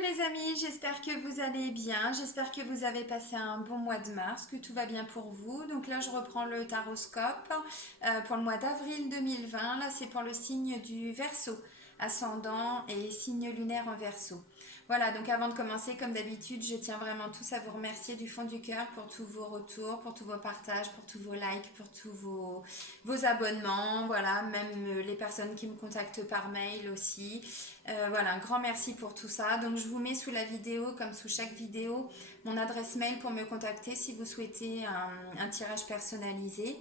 les amis, j'espère que vous allez bien, j'espère que vous avez passé un bon mois de mars, que tout va bien pour vous. Donc là je reprends le taroscope pour le mois d'avril 2020, là c'est pour le signe du Verseau, ascendant et signe lunaire en Verseau. Voilà, donc avant de commencer, comme d'habitude, je tiens vraiment tous à vous remercier du fond du cœur pour tous vos retours, pour tous vos partages, pour tous vos likes, pour tous vos abonnements, voilà, même les personnes qui me contactent par mail aussi. Voilà, un grand merci pour tout ça. Donc je vous mets sous la vidéo, comme sous chaque vidéo, mon adresse mail pour me contacter si vous souhaitez un tirage personnalisé.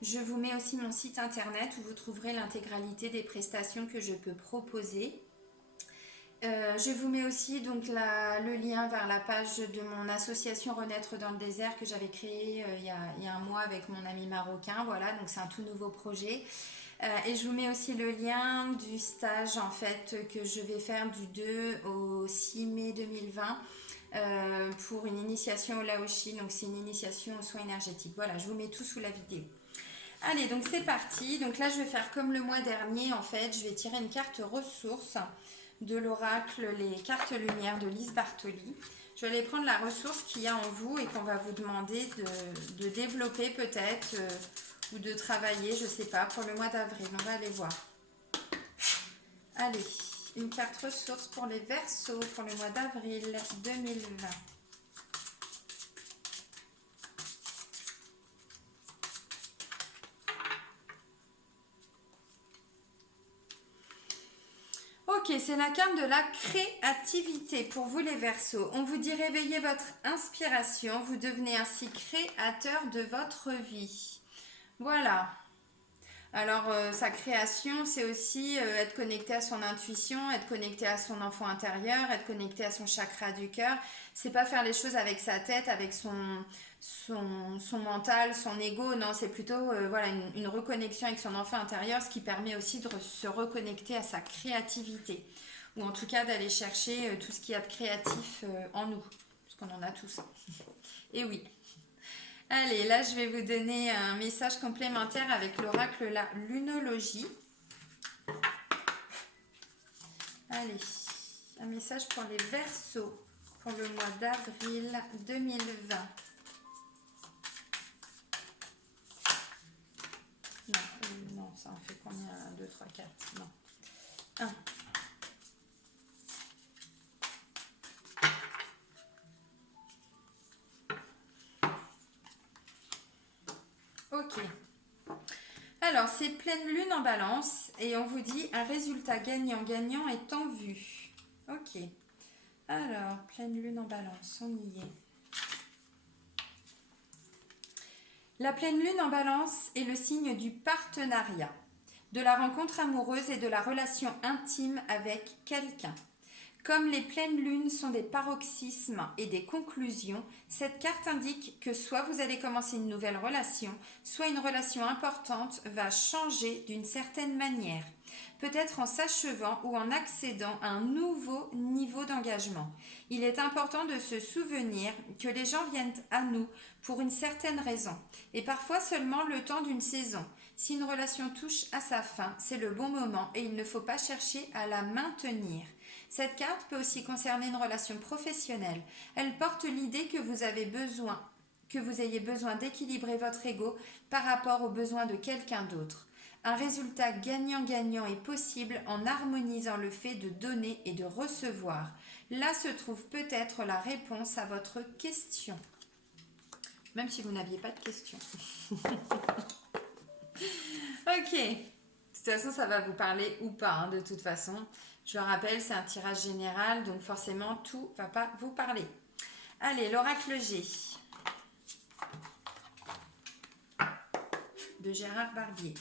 Je vous mets aussi mon site internet où vous trouverez l'intégralité des prestations que je peux proposer. Je vous mets aussi donc le lien vers la page de mon association Renaître dans le désert que j'avais créée il y a un mois avec mon ami marocain. Voilà, donc c'est un tout nouveau projet. Et je vous mets aussi le lien du stage en fait que je vais faire du 2 au 6 mai 2020 pour une initiation au Laoshi. Donc c'est une initiation aux soins énergétiques. Voilà, je vous mets tout sous la vidéo. Allez, donc c'est parti. Donc là, je vais faire comme le mois dernier en fait. Je vais tirer une carte ressource de l'oracle Les cartes lumière de Lise Bartoli. Je vais aller prendre la ressource qu'il y a en vous et qu'on va vous demander de développer peut-être ou de travailler, je ne sais pas, pour le mois d'avril. On va aller voir. Allez, une carte ressource pour les Verseaux pour le mois d'avril 2020. Ok, c'est la carte de la créativité pour vous les Verseaux. On vous dit réveillez votre inspiration, vous devenez ainsi créateur de votre vie. Voilà. Alors, sa création, c'est aussi être connecté à son intuition, être connecté à son enfant intérieur, être connecté à son chakra du cœur. C'est pas faire les choses avec sa tête, avec son mental, son ego. Non, c'est plutôt voilà, une reconnexion avec son enfant intérieur, ce qui permet aussi de se reconnecter à sa créativité. Ou en tout cas d'aller chercher tout ce qu'il y a de créatif en nous. Parce qu'on en a tous. Et oui. Allez, là, je vais vous donner un message complémentaire avec l'oracle la lunologie. Allez, un message pour les Verseaux pour le mois d'avril 2020. Non, ça en fait combien? 1, 2, 3, 4. Non. 1. Ok. Alors, c'est pleine lune en balance et on vous dit un résultat gagnant-gagnant est en vue. Ok. Alors, pleine lune en balance, on y est. La pleine lune en balance est le signe du partenariat, de la rencontre amoureuse et de la relation intime avec quelqu'un. Comme les pleines lunes sont des paroxysmes et des conclusions, cette carte indique que soit vous allez commencer une nouvelle relation, soit une relation importante va changer d'une certaine manière, peut-être en s'achevant ou en accédant à un nouveau niveau d'engagement. Il est important de se souvenir que les gens viennent à nous pour une certaine raison, et parfois seulement le temps d'une saison. Si une relation touche à sa fin, c'est le bon moment et il ne faut pas chercher à la maintenir. Cette carte peut aussi concerner une relation professionnelle. Elle porte l'idée que vous ayez besoin d'équilibrer votre ego par rapport aux besoins de quelqu'un d'autre. Un résultat gagnant-gagnant est possible en harmonisant le fait de donner et de recevoir. Là se trouve peut-être la réponse à votre question. Même si vous n'aviez pas de question. Ok. De toute façon, ça va vous parler ou pas, hein, de toute façon. Je le rappelle, c'est un tirage général, donc forcément, tout ne va pas vous parler. Allez, l'oracle G de Gérard Barbier.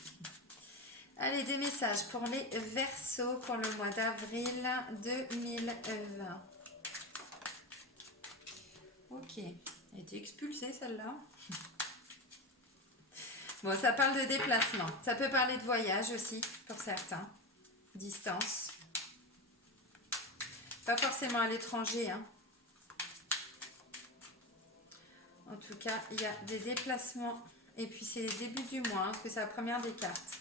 Allez, des messages pour les Verseaux pour le mois d'avril 2020. Ok, elle a été expulsée celle-là. Bon, ça parle de déplacement. Ça peut parler de voyage aussi, pour certains. Distance. Pas forcément à l'étranger, hein. En tout cas, il y a des déplacements. Et puis, c'est le début du mois, hein, parce que c'est la première des cartes.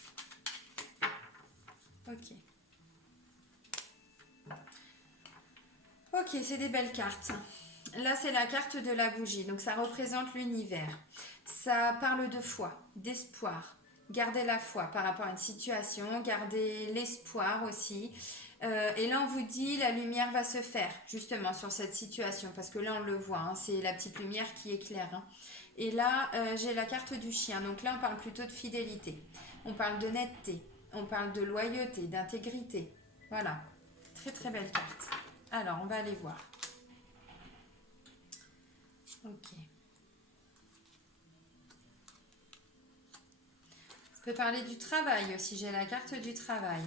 Ok. Ok, c'est des belles cartes. Là, c'est la carte de la bougie, donc ça représente l'univers. Ça parle de foi, d'espoir. Gardez la foi par rapport à une situation, gardez l'espoir aussi. Et là, on vous dit, la lumière va se faire justement sur cette situation, parce que là, on le voit, hein, c'est la petite lumière qui éclaire. Hein. Et là, j'ai la carte du chien, donc là, on parle plutôt de fidélité. On parle d'honnêteté, on parle de loyauté, d'intégrité. Voilà, très très belle carte. Alors, on va aller voir. Ok. On peut parler du travail aussi. J'ai la carte du travail.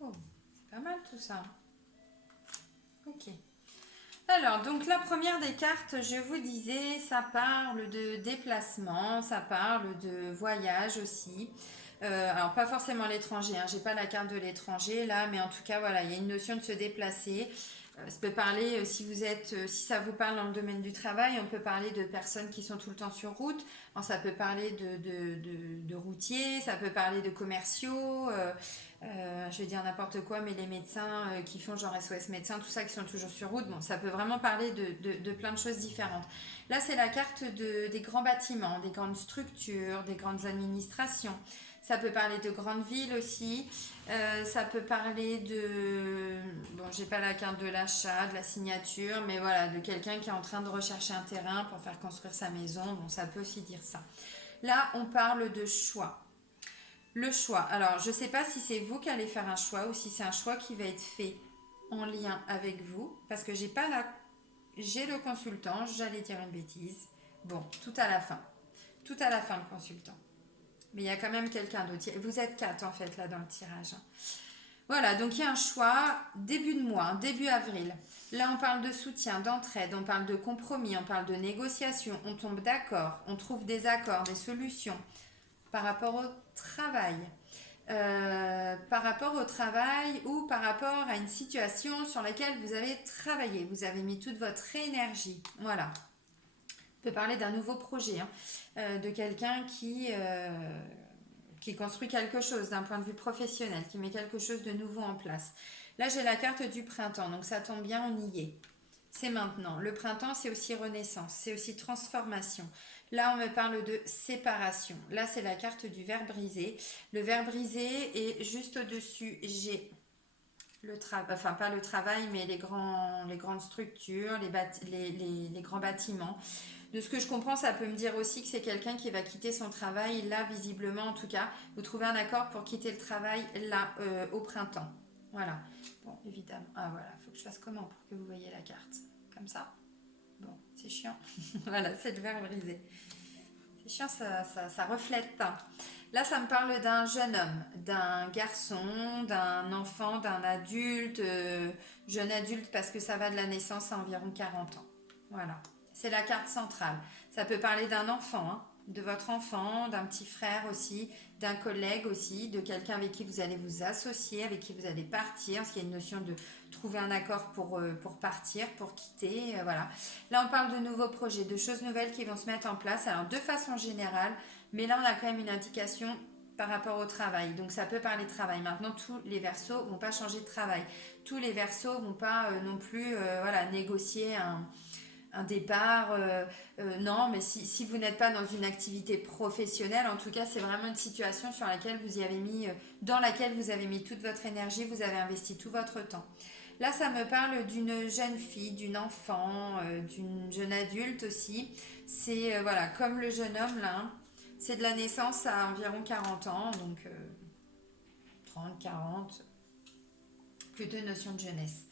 Oh, c'est pas mal tout ça. Ok. Alors, donc la première des cartes, je vous disais, ça parle de déplacement, ça parle de voyage aussi. Alors, pas forcément l'étranger, hein, j'ai pas la carte de l'étranger là, mais en tout cas, voilà, il y a une notion de se déplacer. Ça peut parler, si vous êtes, si ça vous parle dans le domaine du travail, on peut parler de personnes qui sont tout le temps sur route. Alors, ça peut parler de routiers, ça peut parler de commerciaux. Je vais dire n'importe quoi, mais les médecins qui font genre SOS médecins, tout ça qui sont toujours sur route, bon, ça peut vraiment parler de plein de choses différentes. Là, c'est la carte des grands bâtiments, des grandes structures, des grandes administrations. Ça peut parler de grandes villes aussi. Ça peut parler de... Bon, j'ai pas la carte de l'achat, de la signature, mais voilà, de quelqu'un qui est en train de rechercher un terrain pour faire construire sa maison. Bon, ça peut aussi dire ça. Là, on parle de choix. Le choix. Alors, je ne sais pas si c'est vous qui allez faire un choix ou si c'est un choix qui va être fait en lien avec vous, parce que j'ai pas la... j'ai le consultant, j'allais dire une bêtise. Bon, tout à la fin. Tout à la fin, le consultant. Mais il y a quand même quelqu'un d'autre. Vous êtes quatre, en fait, là, dans le tirage. Voilà, donc il y a un choix début de mois, début avril. Là, on parle de soutien, d'entraide, on parle de compromis, on parle de négociation, on tombe d'accord, on trouve des accords, des solutions par rapport au travail. Par rapport au travail ou par rapport à une situation sur laquelle vous avez travaillé, vous avez mis toute votre énergie. Voilà. On peut parler d'un nouveau projet, hein, de quelqu'un qui construit quelque chose d'un point de vue professionnel, qui met quelque chose de nouveau en place. Là, j'ai la carte du printemps, donc ça tombe bien, on y est. C'est maintenant. Le printemps, c'est aussi renaissance, c'est aussi transformation. Là, on me parle de séparation. Là, c'est la carte du verre brisé. Le verre brisé est juste au-dessus. J'ai le travail, enfin pas le travail, mais les grandes structures, les grands bâtiments. De ce que je comprends, ça peut me dire aussi que c'est quelqu'un qui va quitter son travail, là, visiblement, en tout cas. Vous trouvez un accord pour quitter le travail, là, au printemps. Voilà. Bon, évidemment. Ah, voilà. Il faut que je fasse comment pour que vous voyez la carte? Comme ça? Bon, c'est chiant. Voilà, c'est le verre brisé. C'est chiant, ça reflète. Là, ça me parle d'un jeune homme, d'un garçon, d'un enfant, d'un adulte, jeune adulte parce que ça va de la naissance à environ 40 ans. Voilà, c'est la carte centrale. Ça peut parler d'un enfant, hein, de votre enfant, d'un petit frère aussi, d'un collègue aussi, de quelqu'un avec qui vous allez vous associer, avec qui vous allez partir, parce qu'il y a une notion de trouver un accord pour partir, pour quitter, voilà. Là, on parle de nouveaux projets, de choses nouvelles qui vont se mettre en place, alors de façon générale, mais là, on a quand même une indication par rapport au travail. Donc, ça peut parler de travail. Maintenant, tous les verseaux vont pas changer de travail. Tous les verseaux vont pas non plus voilà, négocier un départ. Non, mais si vous n'êtes pas dans une activité professionnelle, en tout cas, c'est vraiment une situation sur laquelle vous y avez mis, dans laquelle vous avez mis toute votre énergie, vous avez investi tout votre temps. Là, ça me parle d'une jeune fille, d'une enfant, d'une jeune adulte aussi. C'est voilà, comme le jeune homme là, hein, c'est de la naissance à environ 40 ans, donc 30, 40, plutôt une notion de jeunesse.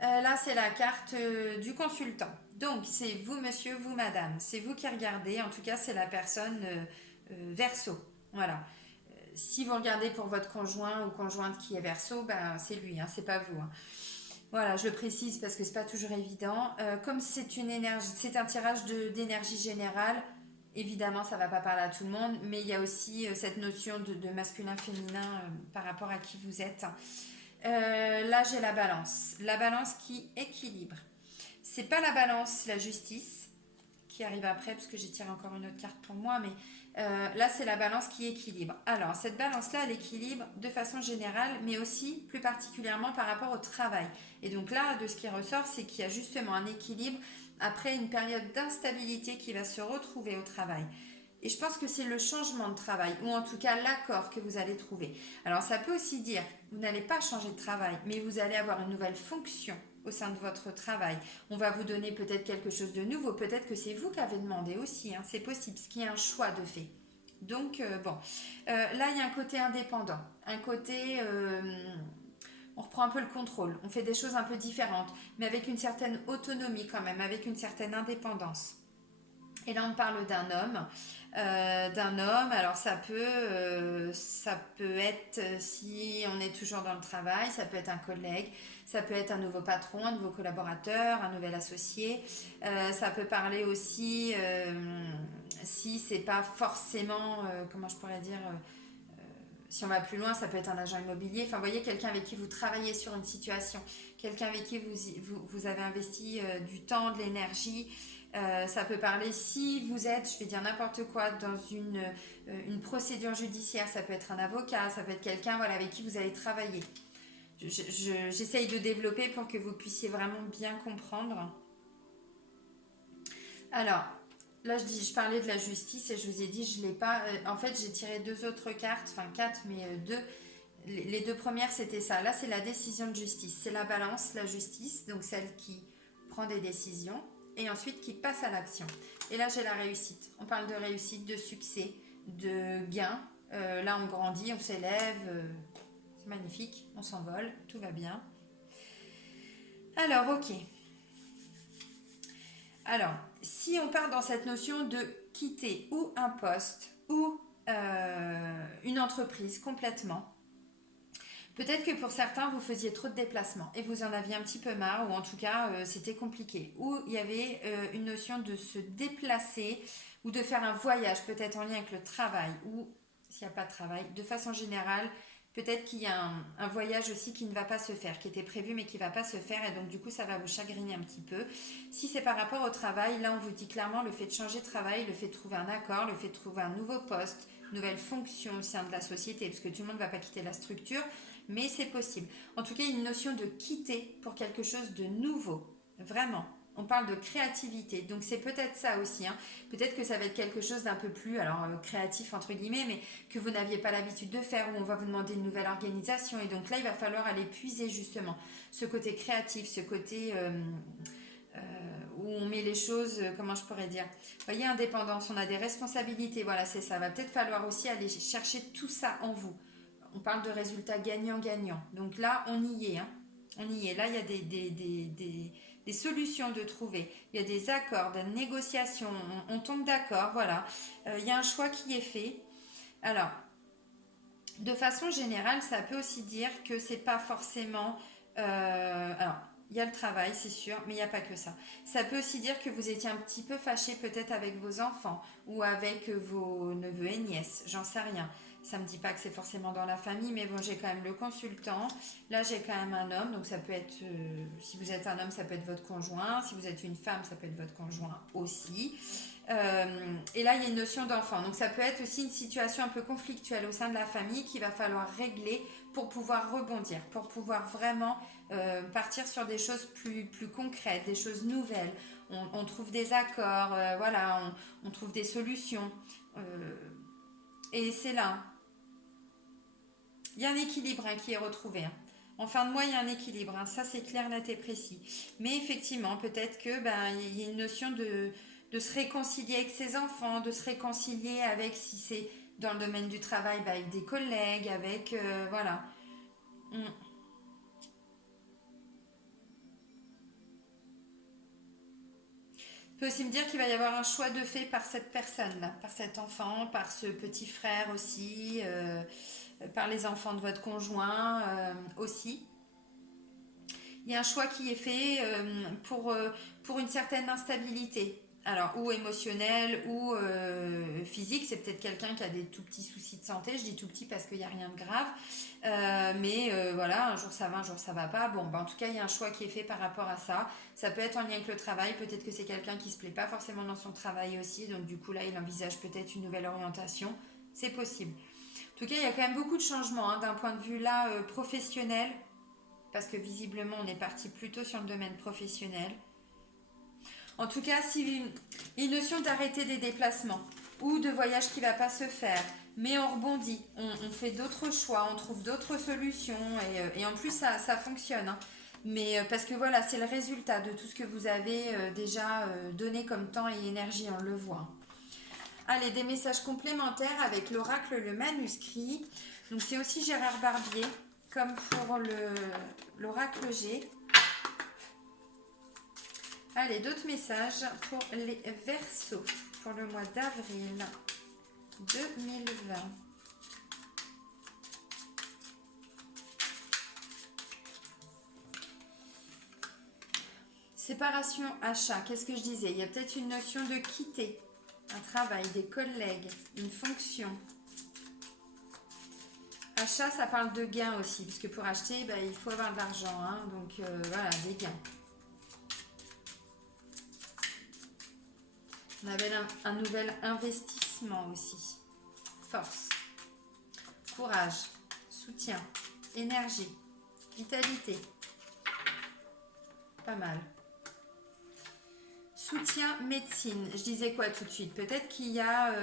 Là, c'est la carte du consultant. Donc, c'est vous, monsieur, vous, madame. C'est vous qui regardez. En tout cas, c'est la personne verso. Voilà. Si vous regardez pour votre conjoint ou conjointe qui est verso, ben, c'est lui, hein, c'est pas vous. Hein. Voilà, je le précise parce que c'est pas toujours évident. Comme c'est une énergie, c'est un tirage d'énergie générale. Évidemment, ça ne va pas parler à tout le monde, mais il y a aussi cette notion de masculin-féminin par rapport à qui vous êtes. Là, j'ai la balance. La balance qui équilibre. C'est pas la balance, la justice, qui arrive après, parce que j'ai tiré encore une autre carte pour moi, mais là, c'est la balance qui équilibre. Alors, cette balance-là, elle équilibre de façon générale, mais aussi plus particulièrement par rapport au travail. Et donc là, de ce qui ressort, c'est qu'il y a justement un équilibre après une période d'instabilité qui va se retrouver au travail. Et je pense que c'est le changement de travail, ou en tout cas l'accord que vous allez trouver. Alors ça peut aussi dire, vous n'allez pas changer de travail, mais vous allez avoir une nouvelle fonction au sein de votre travail. On va vous donner peut-être quelque chose de nouveau, peut-être que c'est vous qui avez demandé aussi, hein, c'est possible, ce qui est un choix de fait. Donc bon, là il y a un côté indépendant, un côté... on reprend un peu le contrôle, on fait des choses un peu différentes, mais avec une certaine autonomie quand même, avec une certaine indépendance. Et là, on parle d'un homme. Alors ça peut être, si on est toujours dans le travail, ça peut être un collègue, ça peut être un nouveau patron, un nouveau collaborateur, un nouvel associé. Ça peut parler aussi, si c'est pas forcément, comment je pourrais dire, si on va plus loin, ça peut être un agent immobilier. Enfin, vous voyez, quelqu'un avec qui vous travaillez sur une situation, quelqu'un avec qui vous avez investi du temps, de l'énergie. Ça peut parler si vous êtes, je vais dire n'importe quoi, dans une procédure judiciaire. Ça peut être un avocat, ça peut être quelqu'un voilà, avec qui vous allez travailler. J'essaye de développer pour que vous puissiez vraiment bien comprendre. Alors, là, je parlais de la justice et je vous ai dit, je l'ai pas. En fait, j'ai tiré deux autres cartes, enfin quatre, mais deux. Les deux premières, c'était ça. Là, c'est la décision de justice. C'est la balance, la justice, donc celle qui prend des décisions et ensuite qui passe à l'action. Et là, j'ai la réussite. On parle de réussite, de succès, de gain. Là, on grandit, on s'élève. C'est magnifique, on s'envole, tout va bien. Alors, ok. Alors, si on part dans cette notion de quitter ou un poste ou une entreprise complètement, peut-être que pour certains, vous faisiez trop de déplacements et vous en aviez un petit peu marre, ou en tout cas, c'était compliqué. Ou il y avait une notion de se déplacer ou de faire un voyage, peut-être en lien avec le travail, ou s'il n'y a pas de travail, de façon générale, peut-être qu'il y a un voyage aussi qui ne va pas se faire, qui était prévu mais qui ne va pas se faire, et donc du coup, ça va vous chagriner un petit peu. Si c'est par rapport au travail, là, on vous dit clairement le fait de changer de travail, le fait de trouver un accord, le fait de trouver un nouveau poste, nouvelle fonction au sein de la société, parce que tout le monde ne va pas quitter la structure, mais c'est possible. En tout cas, il y a une notion de quitter pour quelque chose de nouveau. Vraiment. On parle de créativité. Donc c'est peut-être ça aussi. Hein. Peut-être que ça va être quelque chose d'un peu plus créatif, entre guillemets, mais que vous n'aviez pas l'habitude de faire, où on va vous demander une nouvelle organisation. Et donc là, il va falloir aller puiser justement ce côté créatif, ce côté où on met les choses, comment je pourrais dire. Vous voyez, indépendance, on a des responsabilités. Voilà, c'est ça. Va peut-être falloir aussi aller chercher tout ça en vous. On parle de résultats gagnant-gagnant. Donc là, on y est. Hein. On y est. Là, il y a des solutions de trouver. Il y a des accords, des négociations. On tombe d'accord. Voilà. Il y a un choix qui est fait. Alors, de façon générale, ça peut aussi dire que c'est pas forcément. Alors, il y a le travail, c'est sûr, mais il n'y a pas que ça. Ça peut aussi dire que vous étiez un petit peu fâché peut-être avec vos enfants ou avec vos neveux et nièces, j'en sais rien. Ça me dit pas que c'est forcément dans la famille, mais bon, j'ai quand même le consultant. Là, j'ai quand même un homme, donc ça peut être, si vous êtes un homme, ça peut être votre conjoint. Si vous êtes une femme, ça peut être votre conjoint aussi. Et là, il y a une notion d'enfant. Donc ça peut être aussi une situation un peu conflictuelle au sein de la famille qu'il va falloir régler pour pouvoir rebondir, pour pouvoir vraiment partir sur des choses plus concrètes, des choses nouvelles. On trouve des accords, voilà, on trouve des solutions. Et c'est là. Il y a un équilibre qui est retrouvé. Hein. En fin de mois, il y a un équilibre. Hein. Ça, c'est clair, net et précis. Mais effectivement, peut-être que il y a une notion de se réconcilier avec ses enfants, de se réconcilier avec, si c'est dans le domaine du travail, avec des collègues, avec... voilà. Mm. Peut aussi me dire qu'il va y avoir un choix de fait par cette personne-là, par cet enfant, par ce petit frère aussi, par les enfants de votre conjoint aussi. Il y a un choix qui est fait pour une certaine instabilité. alors, ou émotionnel ou physique. C'est peut-être quelqu'un qui a des tout petits soucis de santé. Je dis tout petit parce qu'il n'y a rien de grave. Voilà, un jour ça va, un jour ça va pas. Bon, ben, en tout cas, il y a un choix qui est fait par rapport à ça. Ça peut être en lien avec le travail. Peut-être que c'est quelqu'un qui se plaît pas forcément dans son travail aussi. Donc, du coup, là, il envisage peut-être une nouvelle orientation. C'est possible. En tout cas, il y a quand même beaucoup de changements hein, d'un point de vue là professionnel. Parce que visiblement, on est parti plutôt sur le domaine professionnel. En tout cas, si une notion d'arrêter des déplacements ou de voyage qui ne va pas se faire, mais on rebondit, on fait d'autres choix, on trouve d'autres solutions et en plus ça fonctionne. Hein. Mais parce que voilà, c'est le résultat de tout ce que vous avez déjà donné comme temps et énergie, on le voit. Allez, des messages complémentaires avec l'oracle, le manuscrit. Donc c'est aussi Gérard Barbier, comme pour l'oracle G. Allez, d'autres messages pour les Verseaux pour le mois d'avril 2020. Séparation, achat, qu'est-ce que je disais? Il y a peut-être une notion de quitter un travail, des collègues, une fonction. Achat, ça parle de gains aussi, parce que pour acheter, il faut avoir de l'argent, hein, donc voilà, des gains. On avait un nouvel investissement aussi. Force, courage, soutien, énergie, vitalité. Pas mal. Soutien, médecine. Je disais quoi tout de suite? Peut-être qu'il y a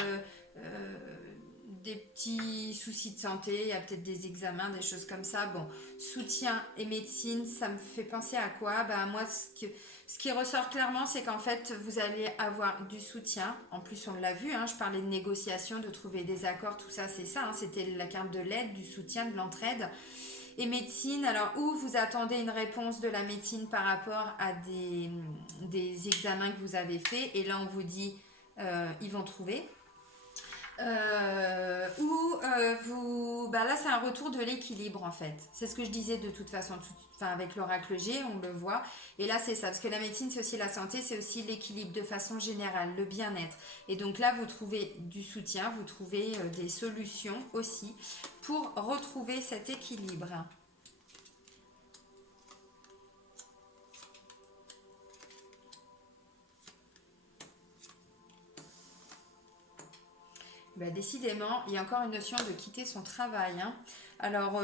des petits soucis de santé, il y a peut-être des examens, des choses comme ça. Bon, soutien et médecine, ça me fait penser à quoi? Moi, ce qui ressort clairement, c'est qu'en fait, vous allez avoir du soutien. En plus, on l'a vu, hein, je parlais de négociation, de trouver des accords, tout ça, c'est ça. Hein, c'était la carte de l'aide, du soutien, de l'entraide. Et médecine, alors où vous attendez une réponse de la médecine par rapport à des examens que vous avez faits, et là on vous dit ils vont trouver. Là c'est un retour de l'équilibre en fait. C'est ce que je disais de toute façon, avec l'oracle G, on le voit. Et là c'est ça, parce que la médecine c'est aussi la santé, c'est aussi l'équilibre de façon générale, le bien-être. Et donc là vous trouvez du soutien, vous trouvez des solutions aussi pour retrouver cet équilibre. Décidément, il y a encore une notion de quitter son travail. Hein. Alors,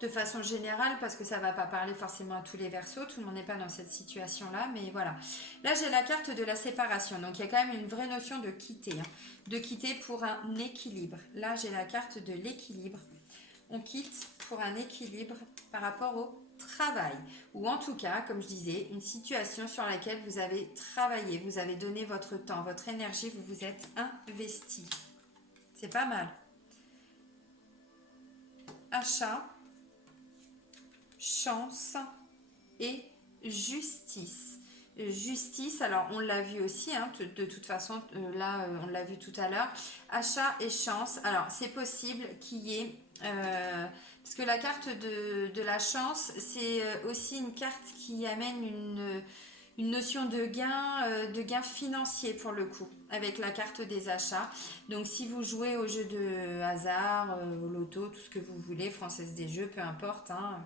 de façon générale, parce que ça ne va pas parler forcément à tous les Verseaux, tout le monde n'est pas dans cette situation-là, mais voilà. Là, j'ai la carte de la séparation, donc il y a quand même une vraie notion de quitter, hein, de quitter pour un équilibre. Là, j'ai la carte de l'équilibre. On quitte pour un équilibre par rapport au travail, ou en tout cas, comme je disais, une situation sur laquelle vous avez travaillé, vous avez donné votre temps, votre énergie, vous vous êtes investi. C'est pas mal. Achat, chance et justice. Justice, alors on l'a vu aussi, hein, de toute façon, là on l'a vu tout à l'heure. Achat et chance, alors c'est possible qu'il y ait... parce que la carte de la chance, c'est aussi une carte qui amène une notion de gain financier pour le coup, avec la carte des achats. Donc si vous jouez au jeu de hasard, au loto, tout ce que vous voulez, Française des Jeux, peu importe, hein,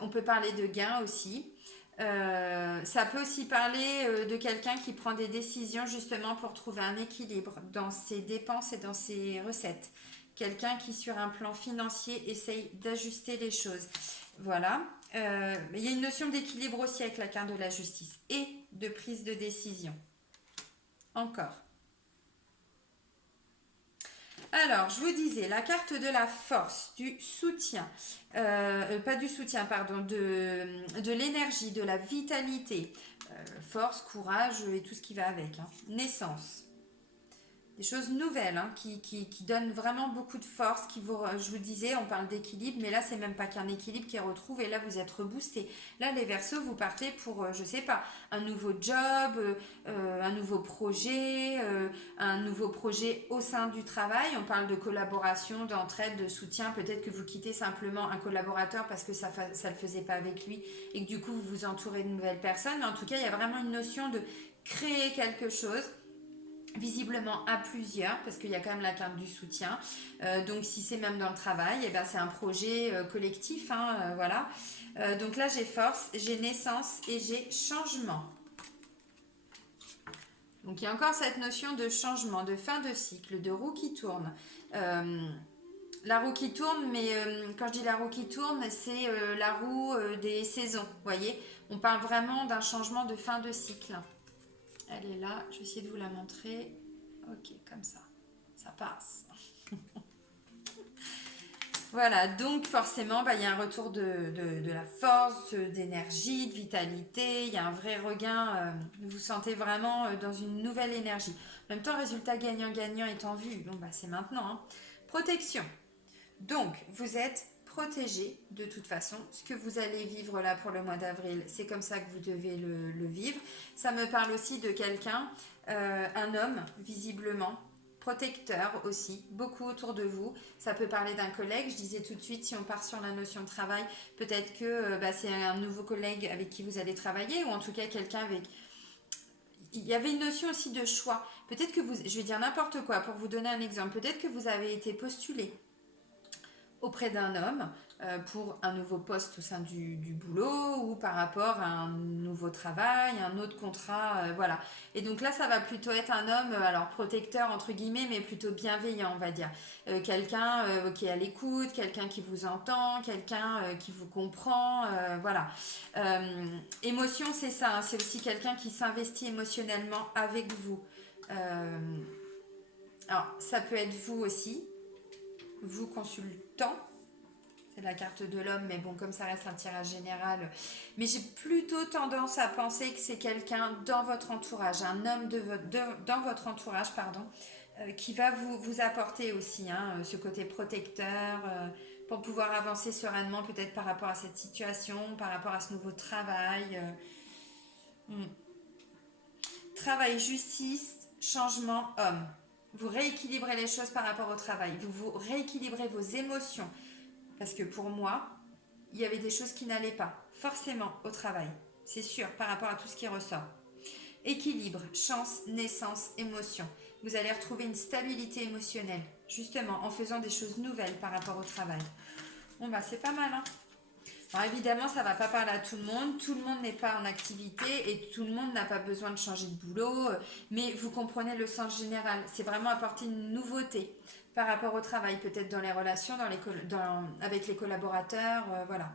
on peut parler de gain aussi. Ça peut aussi parler de quelqu'un qui prend des décisions justement pour trouver un équilibre dans ses dépenses et dans ses recettes. Quelqu'un qui sur un plan financier essaye d'ajuster les choses. Voilà. Il y a une notion d'équilibre aussi avec la carte de la justice et de prise de décision. Encore. Alors, je vous disais, la carte de la force, du soutien, pas du soutien, pardon, de l'énergie, de la vitalité, force, courage et tout ce qui va avec. Hein. Naissance, des choses nouvelles hein, qui donnent vraiment beaucoup de force, je vous disais, on parle d'équilibre, mais là c'est même pas qu'un équilibre qui est retrouvé, là vous êtes reboosté. Là les Verseaux, vous partez pour, je sais pas, un nouveau job, un nouveau projet au sein du travail. On parle de collaboration, d'entraide, de soutien. Peut-être que vous quittez simplement un collaborateur parce que ça ne le faisait pas avec lui et que du coup vous vous entourez de nouvelles personnes. Mais en tout cas, il y a vraiment une notion de créer quelque chose visiblement à plusieurs parce qu'il y a quand même la carte du soutien donc si c'est même dans le travail et ben c'est un projet collectif hein, voilà. Donc là j'ai force, j'ai naissance et j'ai changement. Donc il y a encore cette notion de changement, de fin de cycle, de roue qui tourne. La roue qui tourne, mais quand je dis la roue qui tourne, c'est la roue des saisons, vous voyez. On parle vraiment d'un changement de fin de cycle. Elle est là, je vais essayer de vous la montrer. Ok, comme ça passe. Voilà, donc forcément, il y a un retour de la force, d'énergie, de vitalité, il y a un vrai regain, vous vous sentez vraiment dans une nouvelle énergie. En même temps, résultat gagnant-gagnant est en vue, bon c'est maintenant. Hein. Protection, donc vous êtes protégé de toute façon. Ce que vous allez vivre là pour le mois d'avril, c'est comme ça que vous devez le vivre. Ça me parle aussi de quelqu'un, un homme visiblement, protecteur aussi, beaucoup autour de vous. Ça peut parler d'un collègue, je disais tout de suite, si on part sur la notion de travail, peut-être que c'est un nouveau collègue avec qui vous allez travailler, ou en tout cas quelqu'un avec... Il y avait une notion aussi de choix. Peut-être que vous... Je vais dire n'importe quoi pour vous donner un exemple. Peut-être que vous avez été postulé auprès d'un homme pour un nouveau poste au sein du boulot ou par rapport à un nouveau travail, un autre contrat, voilà. Et donc là, ça va plutôt être un homme, alors protecteur entre guillemets, mais plutôt bienveillant, on va dire. Quelqu'un qui est à l'écoute, quelqu'un qui vous entend, quelqu'un qui vous comprend, voilà. Émotion, c'est ça, hein, c'est aussi quelqu'un qui s'investit émotionnellement avec vous. Alors, ça peut être vous aussi, vous consultant, c'est la carte de l'homme, mais bon, comme ça reste un tirage général. Mais j'ai plutôt tendance à penser que c'est quelqu'un dans votre entourage, un homme dans votre entourage, pardon, qui va vous apporter aussi hein, ce côté protecteur, pour pouvoir avancer sereinement peut-être par rapport à cette situation, par rapport à ce nouveau travail. Travail, justice, changement, homme. Vous rééquilibrez les choses par rapport au travail. Vous rééquilibrez vos émotions. Parce que pour moi, il y avait des choses qui n'allaient pas. Forcément au travail. C'est sûr, par rapport à tout ce qui ressort. Équilibre, chance, naissance, émotion. Vous allez retrouver une stabilité émotionnelle. Justement, en faisant des choses nouvelles par rapport au travail. Bon, c'est pas mal, hein. Alors évidemment, ça ne va pas parler à tout le monde n'est pas en activité et tout le monde n'a pas besoin de changer de boulot, mais vous comprenez le sens général. C'est vraiment apporter une nouveauté par rapport au travail, peut-être dans les relations, avec les collaborateurs, voilà.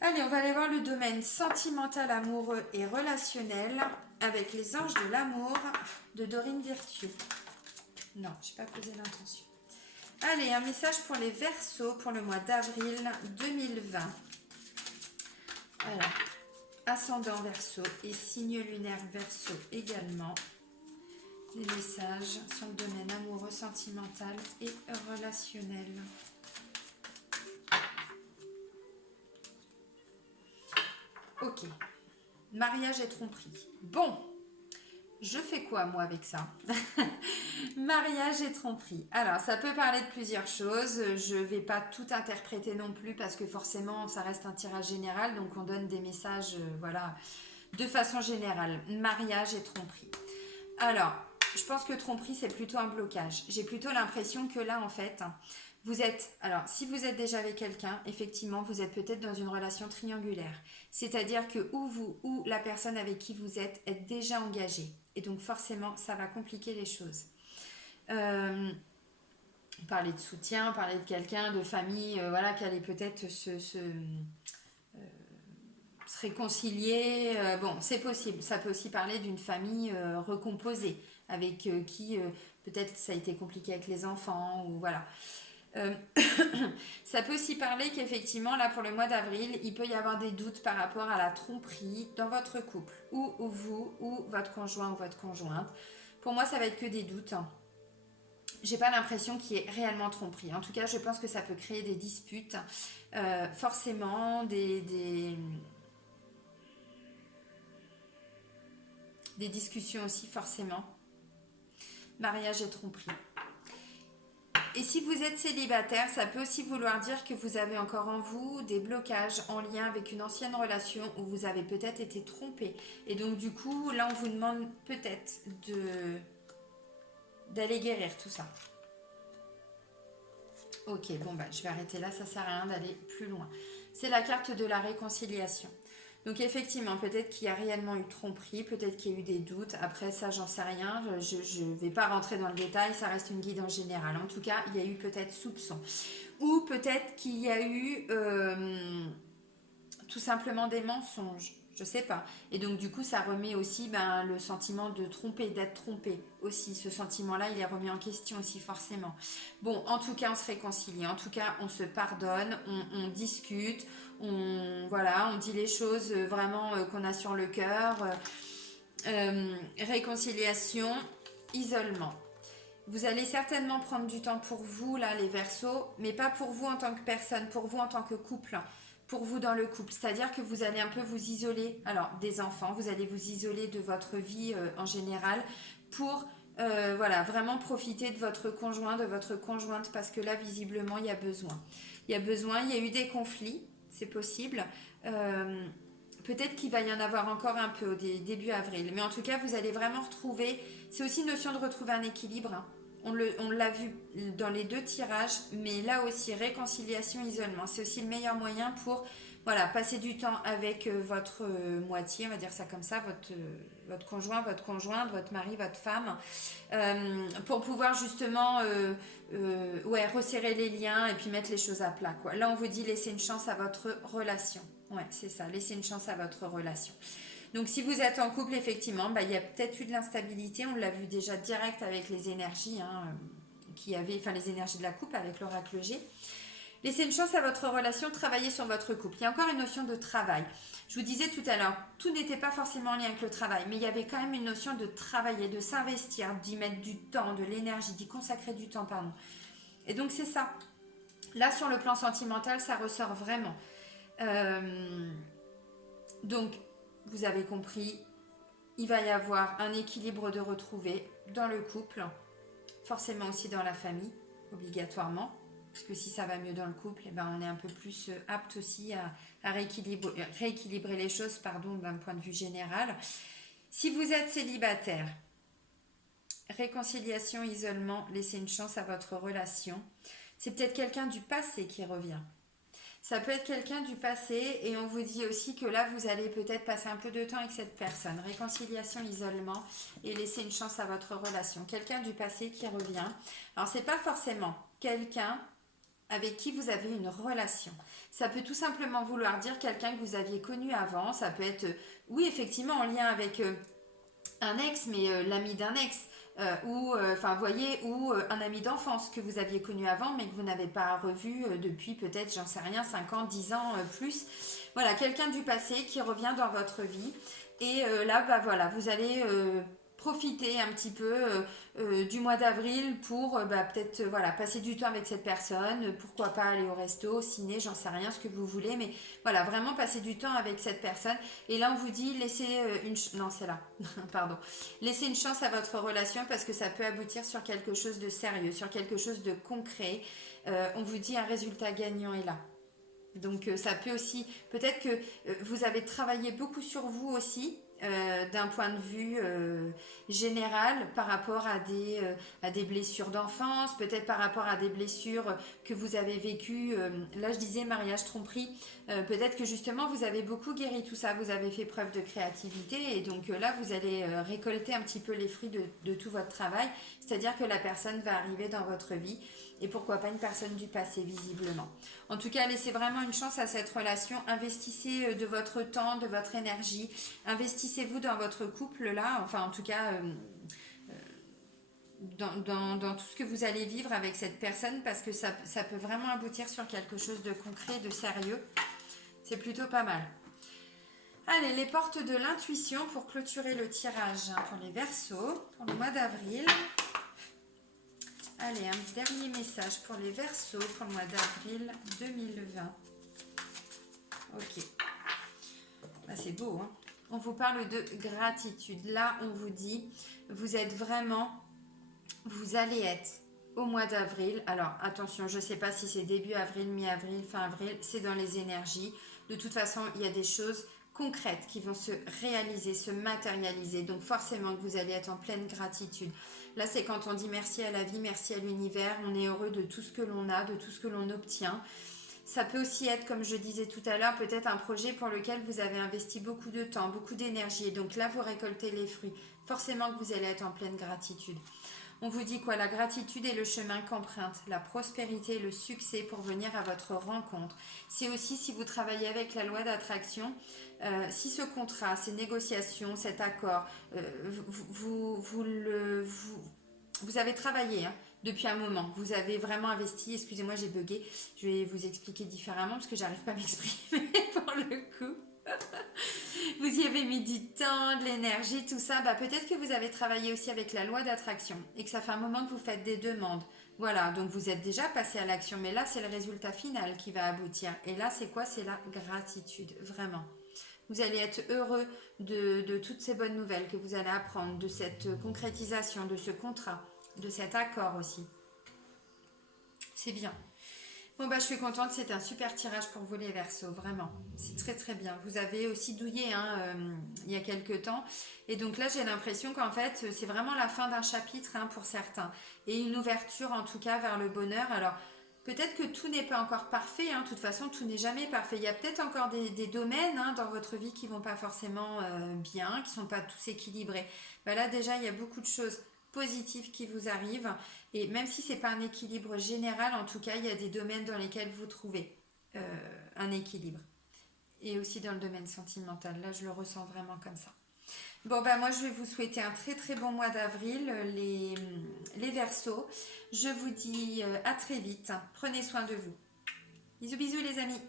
Allez, on va aller voir le domaine sentimental, amoureux et relationnel avec les anges de l'amour de Dorine Virtue. Non, je n'ai pas posé l'intention. Allez, un message pour les Verseaux pour le mois d'avril 2020. Voilà, ascendant Verseau et signe lunaire Verseau également. Les messages sur le domaine amoureux, sentimental et relationnel. Ok, mariage et tromperie. Bon, je fais quoi moi avec ça? Mariage et tromperie. Alors, ça peut parler de plusieurs choses. Je ne vais pas tout interpréter non plus parce que forcément, ça reste un tirage général. Donc, on donne des messages, voilà, de façon générale. Mariage et tromperie. Alors, je pense que tromperie, c'est plutôt un blocage. J'ai plutôt l'impression que là, en fait, vous êtes... Alors, si vous êtes déjà avec quelqu'un, effectivement, vous êtes peut-être dans une relation triangulaire. C'est-à-dire que ou vous ou la personne avec qui vous êtes déjà engagé. Et donc, forcément, ça va compliquer les choses. Parler de soutien, parler de quelqu'un, de famille, voilà, qui allait peut-être se réconcilier. Bon, c'est possible. Ça peut aussi parler d'une famille recomposée, avec qui peut-être ça a été compliqué avec les enfants, ou voilà. Ça peut aussi parler qu'effectivement, là, pour le mois d'avril, il peut y avoir des doutes par rapport à la tromperie dans votre couple, ou vous, ou votre conjoint ou votre conjointe. Pour moi, ça va être que des doutes. J'ai pas l'impression qu'il y ait réellement tromperie. En tout cas, je pense que ça peut créer des disputes, forcément, des discussions aussi, forcément. Mariage et tromperie. Et si vous êtes célibataire, ça peut aussi vouloir dire que vous avez encore en vous des blocages en lien avec une ancienne relation où vous avez peut-être été trompé. Et donc du coup, là, on vous demande peut-être d'aller guérir tout ça. Ok, bon, bah, je vais arrêter là, ça sert à rien d'aller plus loin. C'est la carte de la réconciliation. Donc effectivement, peut-être qu'il y a réellement eu tromperie, peut-être qu'il y a eu des doutes. Après ça, j'en sais rien. Je ne vais pas rentrer dans le détail, ça reste une guide en général. En tout cas, il y a eu peut-être soupçon. Ou peut-être qu'il y a eu tout simplement des mensonges. Je sais pas. Et donc du coup, ça remet aussi le sentiment de tromper, d'être trompé aussi. Ce sentiment-là, il est remis en question aussi forcément. Bon, en tout cas, on se réconcilie. En tout cas, on se pardonne, on discute, voilà, on dit les choses vraiment qu'on a sur le cœur. Réconciliation, isolement. Vous allez certainement prendre du temps pour vous, là, les Verseaux, mais pas pour vous en tant que personne, pour vous en tant que couple, pour vous dans le couple. C'est-à-dire que vous allez un peu vous isoler, alors des enfants, vous allez vous isoler de votre vie en général pour voilà, vraiment profiter de votre conjoint, de votre conjointe, parce que là, visiblement, il y a besoin. Il y a besoin, il y a eu des conflits, c'est possible. Peut-être qu'il va y en avoir encore un peu au début avril. Mais en tout cas, vous allez vraiment retrouver... C'est aussi une notion de retrouver un équilibre. Hein. On l'a vu dans les deux tirages, mais là aussi, réconciliation, isolement. C'est aussi le meilleur moyen pour voilà, passer du temps avec votre moitié, on va dire ça comme ça, votre conjoint, votre conjointe, votre mari, votre femme, pour pouvoir justement ouais, resserrer les liens et puis mettre les choses à plat. Quoi. Là, on vous dit laisser une chance à votre relation. Ouais, c'est ça, laisser une chance à votre relation. Donc si vous êtes en couple, effectivement, il y a peut-être eu de l'instabilité, on l'a vu déjà direct avec les énergies, les énergies de la coupe avec l'oracle G. Laissez une chance à votre relation, travaillez sur votre couple. Il y a encore une notion de travail. Je vous disais tout à l'heure, tout n'était pas forcément en lien avec le travail, mais il y avait quand même une notion de travailler, de s'investir, d'y mettre du temps, de l'énergie, d'y consacrer du temps, pardon. Et donc c'est ça. Là, sur le plan sentimental, ça ressort vraiment. Donc, vous avez compris, il va y avoir un équilibre de retrouver dans le couple, forcément aussi dans la famille, obligatoirement, parce que si ça va mieux dans le couple, on est un peu plus apte aussi à rééquilibrer les choses, d'un point de vue général. Si vous êtes célibataire, réconciliation, isolement, laissez une chance à votre relation. C'est peut-être quelqu'un du passé qui revient. Ça peut être quelqu'un du passé et on vous dit aussi que là, vous allez peut-être passer un peu de temps avec cette personne. Réconciliation, isolement et laisser une chance à votre relation. Quelqu'un du passé qui revient. Alors, c'est pas forcément quelqu'un avec qui vous avez une relation. Ça peut tout simplement vouloir dire quelqu'un que vous aviez connu avant. Ça peut être, oui, effectivement, en lien avec un ex, mais l'ami d'un ex. Ou un ami d'enfance que vous aviez connu avant mais que vous n'avez pas revu depuis peut-être, j'en sais rien, 5 ans, 10 ans, plus. Voilà, quelqu'un du passé qui revient dans votre vie et là, voilà, vous allez profiter un petit peu du mois d'avril pour peut-être voilà, passer du temps avec cette personne, pourquoi pas aller au resto, au ciné, j'en sais rien, ce que vous voulez, mais voilà, vraiment passer du temps avec cette personne. Et là, on vous dit, laissez laissez une chance à votre relation parce que ça peut aboutir sur quelque chose de sérieux, sur quelque chose de concret. On vous dit un résultat gagnant est là. Donc ça peut aussi, peut-être que vous avez travaillé beaucoup sur vous aussi, d'un point de vue général par rapport à des blessures d'enfance, peut-être par rapport à des blessures que vous avez vécues, là je disais mariage, tromperie, peut-être que justement vous avez beaucoup guéri tout ça, vous avez fait preuve de créativité et donc là vous allez récolter un petit peu les fruits de tout votre travail, c'est-à-dire que la personne va arriver dans votre vie et pourquoi pas une personne du passé visiblement. En tout cas, laissez vraiment une chance à cette relation, investissez de votre temps, de votre énergie, investissez-vous dans votre couple là, enfin en tout cas dans tout ce que vous allez vivre avec cette personne parce que ça peut vraiment aboutir sur quelque chose de concret, de sérieux. C'est plutôt pas mal. Allez, les portes de l'intuition pour clôturer le tirage pour les Verseaux, pour le mois d'avril. Allez, un dernier message pour les Verseaux pour le mois d'avril 2020. Ok. Bah, c'est beau, hein. On vous parle de gratitude. Là, on vous dit, vous êtes vraiment, vous allez être au mois d'avril. Alors, attention, je ne sais pas si c'est début avril, mi-avril, fin avril, c'est dans les énergies. De toute façon, il y a des choses concrètes qui vont se réaliser, se matérialiser. Donc, forcément que vous allez être en pleine gratitude. Là, c'est quand on dit merci à la vie, merci à l'univers. On est heureux de tout ce que l'on a, de tout ce que l'on obtient. Ça peut aussi être, comme je disais tout à l'heure, peut-être un projet pour lequel vous avez investi beaucoup de temps, beaucoup d'énergie. Et donc là, vous récoltez les fruits. Forcément que vous allez être en pleine gratitude. On vous dit quoi? La gratitude est le chemin qu'emprunte la prospérité et le succès pour venir à votre rencontre. C'est aussi si vous travaillez avec la loi d'attraction, si ce contrat, ces négociations, cet accord, vous avez travaillé depuis un moment, vous avez vraiment investi, excusez-moi j'ai bugué, je vais vous expliquer différemment parce que j'arrive pas à m'exprimer pour le coup. Vous y avez mis du temps, de l'énergie, tout ça. Bah, peut-être que vous avez travaillé aussi avec la loi d'attraction et que ça fait un moment que vous faites des demandes. Voilà, donc vous êtes déjà passé à l'action, mais là c'est le résultat final qui va aboutir. Et là c'est quoi? C'est la gratitude, vraiment. Vous allez être heureux de toutes ces bonnes nouvelles que vous allez apprendre, de cette concrétisation, de ce contrat, de cet accord aussi. C'est bien. Bon bah je suis contente, c'est un super tirage pour vous les Verseaux, vraiment. C'est très très bien. Vous avez aussi douillé il y a quelques temps. Et donc là j'ai l'impression qu'en fait c'est vraiment la fin d'un chapitre pour certains. Et une ouverture en tout cas vers le bonheur. Alors peut-être que tout n'est pas encore parfait, de toute façon tout n'est jamais parfait. Il y a peut-être encore des domaines dans votre vie qui vont pas forcément bien, qui sont pas tous équilibrés. Bah là déjà il y a beaucoup de choses positives qui vous arrivent. Et même si c'est pas un équilibre général, en tout cas, il y a des domaines dans lesquels vous trouvez un équilibre. Et aussi dans le domaine sentimental. Là, je le ressens vraiment comme ça. Bon, ben moi, je vais vous souhaiter un très très bon mois d'avril, les Verseaux. Je vous dis à très vite. Prenez soin de vous. Bisous, bisous les amis.